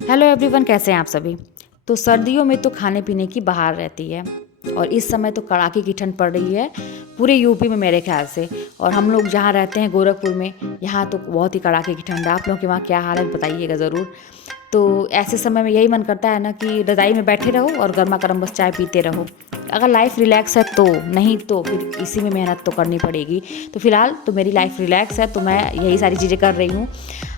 Hello everyone, कैसे हैं आप सभी। तो सर्दियों में तो खाने पीने की बहार रहती है और इस समय तो कड़ाके की ठंड पड़ रही है पूरे यूपी में मेरे ख्याल से। और हम लोग जहाँ रहते हैं गोरखपुर में, यहाँ तो बहुत ही कड़ाके की ठंड है। आप लोगों के वहाँ क्या हाल है बताइएगा ज़रूर। तो ऐसे समय में यही मन करता है ना कि रज़ाई में बैठे रहो और गर्मा गर्म बस चाय पीते रहो। अगर लाइफ रिलैक्स है तो, नहीं तो फिर इसी में मेहनत तो करनी पड़ेगी। तो फिलहाल तो मेरी लाइफ रिलैक्स है, तो मैं यही सारी चीज़ें कर रही हूँ।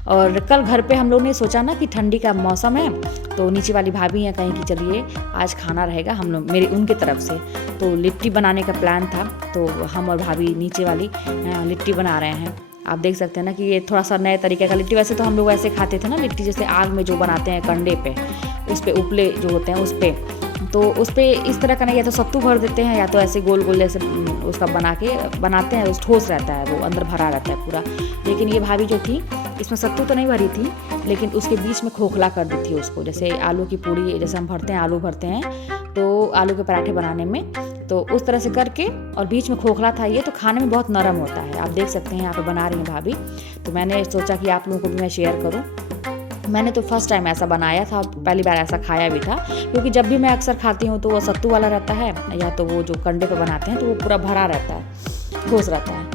और कल घर पे हम लोग ने सोचा ना कि ठंडी का मौसम है, तो नीचे वाली भाभी हैं कहीं कि चलिए आज खाना रहेगा हम लोग मेरी उनके तरफ से। तो लिट्टी बनाने का प्लान था, तो हम और भाभी नीचे वाली लिट्टी बना रहे हैं। आप देख सकते हैं ना कि ये थोड़ा सा नए तरीके का लिट्टी। वैसे तो हम लोग ऐसे खाते थे ना लिट्टी, जैसे आग में जो बनाते हैं कंडे पे, उस पे उपले जो होते हैं उस पे। तो उस पर इस तरह का नहीं, या तो सत्तू भर देते हैं या तो ऐसे गोल गोल जैसे उसका बनाते हैं। उस ठोस रहता है, वो अंदर भरा रहता है पूरा। लेकिन ये भाभी जो थी इसमें सत्तू तो नहीं भरी थी, लेकिन उसके बीच में खोखला कर दी थी उसको। जैसे आलू की पूड़ी जैसे हम भरते हैं, आलू भरते हैं तो आलू के पराठे बनाने में, तो उस तरह से करके और बीच में खोखला था ये, तो खाने में बहुत नरम होता है। आप देख सकते हैं यहाँ पे बना रही हैं भाभी। तो मैंने सोचा कि आप लोगों को भी मैं शेयर करूँ। मैंने तो फर्स्ट टाइम ऐसा बनाया था, पहली बार ऐसा खाया भी था, क्योंकि जब भी मैं अक्सर खाती हूँ तो वो सत्तू वाला रहता है, या तो वो जो कंडे पे बनाते हैं तो वो पूरा भरा रहता है, ठोस रहता है।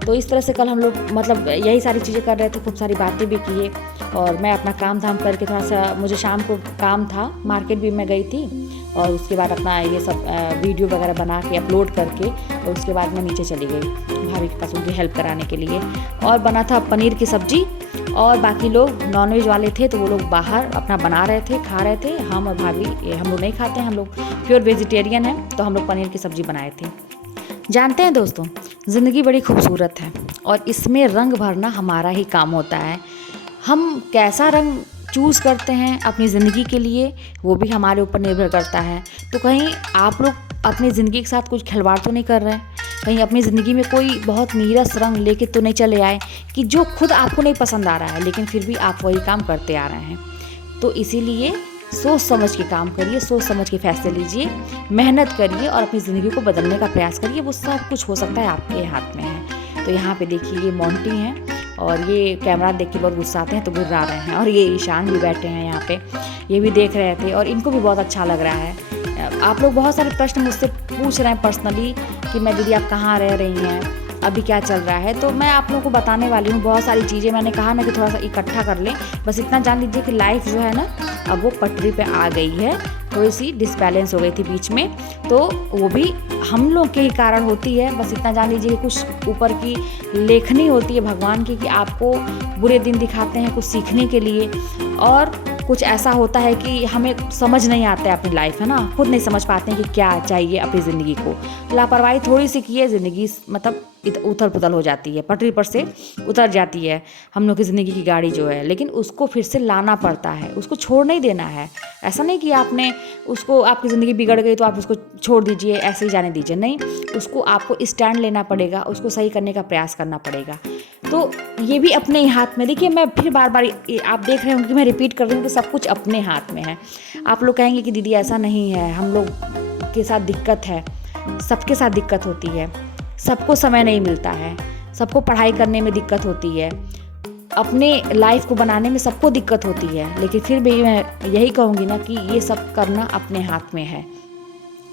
तो इस तरह से कल हम लोग मतलब यही सारी चीज़ें कर रहे थे, खूब सारी बातें भी किए। और मैं अपना काम धाम करके थोड़ा सा, मुझे शाम को काम था, मार्केट भी मैं गई थी। और उसके बाद अपना ये सब वीडियो वगैरह बना के अपलोड करके, और उसके बाद मैं नीचे चली गई भाभी के पास उनकी हेल्प कराने के लिए। और बना था पनीर की सब्ज़ी, और बाकी लोग नॉनवेज वाले थे तो वो लोग बाहर अपना बना रहे थे, खा रहे थे। हम और भाभी हम लोग नहीं खाते हैं, हम लोग प्योर वेजिटेरियन हैं, तो हम लोग पनीर की सब्ज़ी बनाए थे। जानते हैं दोस्तों, ज़िंदगी बड़ी खूबसूरत है और इसमें रंग भरना हमारा ही काम होता है। हम कैसा रंग चूज़ करते हैं अपनी ज़िंदगी के लिए, वो भी हमारे ऊपर निर्भर करता है। तो कहीं आप लोग अपनी ज़िंदगी के साथ कुछ खिलवाड़ तो नहीं कर रहे हैं? कहीं अपनी ज़िंदगी में कोई बहुत नीरस रंग लेके तो नहीं चले आए कि जो खुद आपको नहीं पसंद आ रहा है, लेकिन फिर भी आप वही काम करते आ रहे हैं। तो इसीलिए सोच समझ के काम करिए, सोच समझ के फैसले लीजिए, मेहनत करिए और अपनी ज़िंदगी को बदलने का प्रयास करिए। वो सब कुछ हो सकता है, आपके हाथ में है। तो यहाँ पे देखिए ये मोंटी हैं, और ये कैमरा देख के बहुत गुस्साते हैं तो गुर्रा रहे हैं। और ये ईशान भी बैठे हैं यहाँ पे, ये भी देख रहे थे और इनको भी बहुत अच्छा लग रहा है। आप लोग बहुत सारे प्रश्न मुझसे पूछ रहे हैं पर्सनली कि मैं दीदी आप कहाँ रह रही हैं, अभी क्या चल रहा है। तो मैं आप लोगों को बताने वाली हूँ बहुत सारी चीज़ें। मैंने कहा ना कि थोड़ा सा इकट्ठा कर लें। बस इतना जान लीजिए कि लाइफ जो है ना, अब वो पटरी पे आ गई है। थोड़ी सी डिसबैलेंस हो गई थी बीच में, तो वो भी हम लोग के ही कारण होती है। बस इतना जान लीजिए कि कुछ ऊपर की लेखनी होती है भगवान की, कि आपको बुरे दिन दिखाते हैं कुछ सीखने के लिए, और कुछ ऐसा होता है कि हमें समझ नहीं आता है अपनी लाइफ, है ना, खुद नहीं समझ पाते हैं कि क्या चाहिए अपनी ज़िंदगी को। लापरवाही थोड़ी सी की है, ज़िंदगी मतलब उथल पुथल हो जाती है, पटरी पर से उतर जाती है हम लोग की ज़िंदगी की गाड़ी जो है। लेकिन उसको फिर से लाना पड़ता है, उसको छोड़ नहीं देना है। ऐसा नहीं कि आपने उसको, आपकी ज़िंदगी बिगड़ गई तो आप उसको छोड़ दीजिए, ऐसे ही जाने दीजिए, नहीं, उसको आपको स्टैंड लेना पड़ेगा, उसको सही करने का प्रयास करना पड़ेगा। तो ये भी अपने ही हाथ में। देखिए मैं फिर बार बार आप देख रहे होंगे कि मैं रिपीट कर रही हूँ कि सब कुछ अपने हाथ में है। आप लोग कहेंगे कि दीदी ऐसा नहीं है, हम लोग के साथ दिक्कत है, सबके साथ दिक्कत होती है, सबको समय नहीं मिलता है, सबको पढ़ाई करने में दिक्कत होती है, अपने लाइफ को बनाने में सबको दिक्कत होती है। लेकिन फिर भी मैं यही कहूँगी ना कि ये सब करना अपने हाथ में है।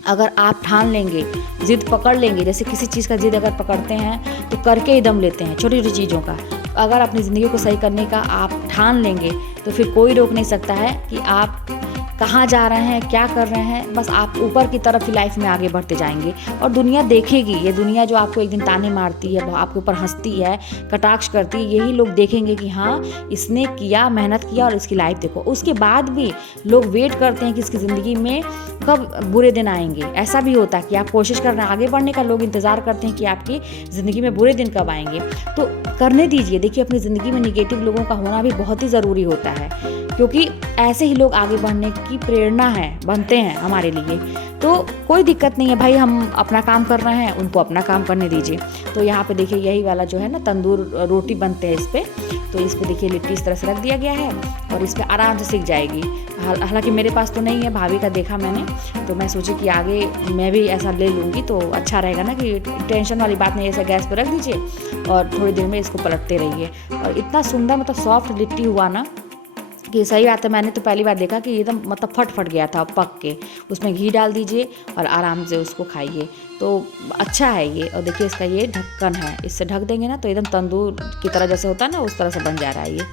अगर आप ठान लेंगे, ज़िद पकड़ लेंगे, जैसे किसी चीज़ का ज़िद अगर पकड़ते हैं तो करके ही दम लेते हैं, छोटी छोटी चीज़ों का। अगर अपनी ज़िंदगी को सही करने का आप ठान लेंगे तो फिर कोई रोक नहीं सकता है कि आप कहाँ जा रहे हैं, क्या कर रहे हैं। बस आप ऊपर की तरफ ही लाइफ में आगे बढ़ते जाएंगे और दुनिया देखेगी। ये दुनिया जो आपको एक दिन ताने मारती है, आपके ऊपर हंसती है, कटाक्ष करती है, यही लोग देखेंगे कि हाँ इसने किया, मेहनत किया और इसकी लाइफ देखो। उसके बाद भी लोग वेट करते हैं कि इसकी ज़िंदगी में कब बुरे दिन आएंगे। ऐसा भी होता है कि आप कोशिश कर रहे हैं आगे बढ़ने का, लोग इंतज़ार करते हैं कि आपकी ज़िंदगी में बुरे दिन कब आएंगे। तो करने दीजिए। देखिए अपनी ज़िंदगी में निगेटिव लोगों का होना भी बहुत ही ज़रूरी होता है, क्योंकि ऐसे ही लोग आगे बढ़ने की प्रेरणा है, बनते हैं हमारे लिए। तो कोई दिक्कत नहीं है भाई, हम अपना काम कर रहे हैं, उनको अपना काम करने दीजिए। तो यहाँ पे देखिए यही वाला जो है ना तंदूर रोटी बनते हैं इस पर, तो इस पर देखिए लिट्टी इस तरह से रख दिया गया है और इस पर आराम से सीख जाएगी। हालांकि मेरे पास तो नहीं है, भाभी का देखा मैंने, तो मैं सोची कि आगे मैं भी ऐसा ले लूँगी तो अच्छा रहेगा ना, कि टेंशन वाली बात नहीं। ऐसा गैस पर रख दीजिए और थोड़ी देर में इसको पलटते रहिए। और इतना सुंदर मतलब सॉफ्ट लिट्टी हुआ ना कि सही बात है, मैंने तो पहली बार देखा कि एकदम मतलब फट गया था पक के। उसमें घी डाल दीजिए और आराम से उसको खाइए, तो अच्छा है ये। और देखिए इसका ये ढक्कन है, इससे ढक देंगे ना तो एकदम तंदूर की तरह जैसे होता है ना, उस तरह से बन जा रहा है ये।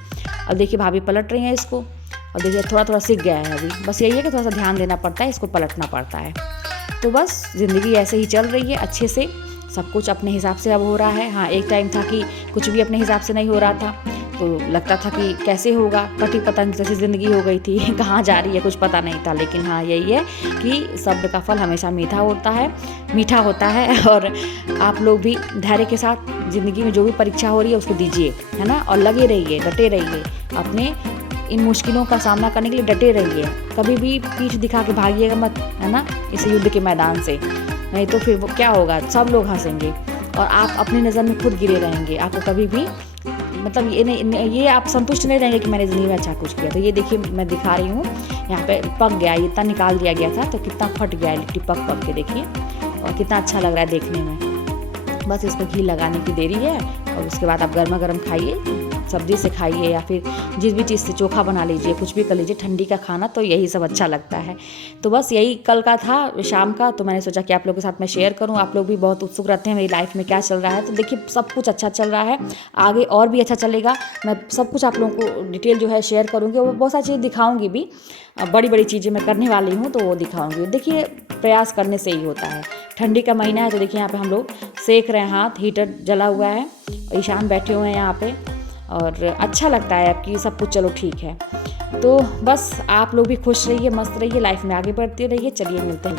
अब देखिए भाभी पलट रही हैं इसको, और देखिए थोड़ा सीख गया है अभी। बस यही है कि थोड़ा सा ध्यान देना पड़ता है, इसको पलटना पड़ता है। तो बस ज़िंदगी ऐसे ही चल रही है अच्छे से, सब कुछ अपने हिसाब से अब हो रहा है। हाँ, एक टाइम था कि कुछ भी अपने हिसाब से नहीं हो रहा था, तो लगता था कि कैसे होगा, कटी पतंग जैसी ज़िंदगी हो गई थी कहाँ जा रही है कुछ पता नहीं था। लेकिन हाँ, यही है कि सब्र का फल हमेशा मीठा होता है। और आप लोग भी धैर्य के साथ ज़िंदगी में जो भी परीक्षा हो रही है उसको दीजिए, है ना। और लगे रहिए, डटे रहिए, अपने इन मुश्किलों का सामना करने के लिए डटे रहिए। कभी भी पीठ दिखा के भागिएगा मत, है ना, इस युद्ध के मैदान से। नहीं तो फिर वो क्या होगा, सब लोग हंसेंगे और आप अपनी नज़र में खुद गिरे रहेंगे। आपको कभी भी मतलब ये आप संतुष्ट नहीं रहेंगे कि मैंने ज़िंदगी में अच्छा कुछ किया। तो ये देखिए मैं दिखा रही हूँ, यहाँ पे पक गया, ये इतना निकाल दिया गया था तो कितना फट गया है लिट्टी पक के, देखिए। और कितना अच्छा लग रहा है देखने में। बस इसमें घी लगाने की देरी है और उसके बाद आप गर्मा गर्म खाइए, सब्जी से खाइए या फिर जिस भी चीज़ से, चोखा बना लीजिए, कुछ भी कर लीजिए। ठंडी का खाना तो यही सब अच्छा लगता है। तो बस यही कल का था शाम का, तो मैंने सोचा कि आप लोगों के साथ मैं शेयर करूं। आप लोग भी बहुत उत्सुक रहते हैं मेरी लाइफ में क्या चल रहा है, तो देखिए सब कुछ अच्छा चल रहा है, आगे और भी अच्छा चलेगा। मैं सब कुछ आप लोगों को डिटेल जो है शेयर करूँगी, वो बहुत सारी चीज़ें दिखाऊँगी भी। बड़ी चीज़ें मैं करने वाली हूँ तो वो दिखाऊँगी। देखिए प्रयास करने से ही होता है। ठंडी का महीना है तो देखिए यहाँ पे हम लोग सेक रहे हैं, हाथ हीटर जला हुआ है, ईशान बैठे हुए हैं यहाँ पे, और अच्छा लगता है कि सब कुछ चलो ठीक है। तो बस आप लोग भी खुश रहिए, मस्त रहिए, लाइफ में आगे बढ़ते रहिए। चलिए मिलते हैं।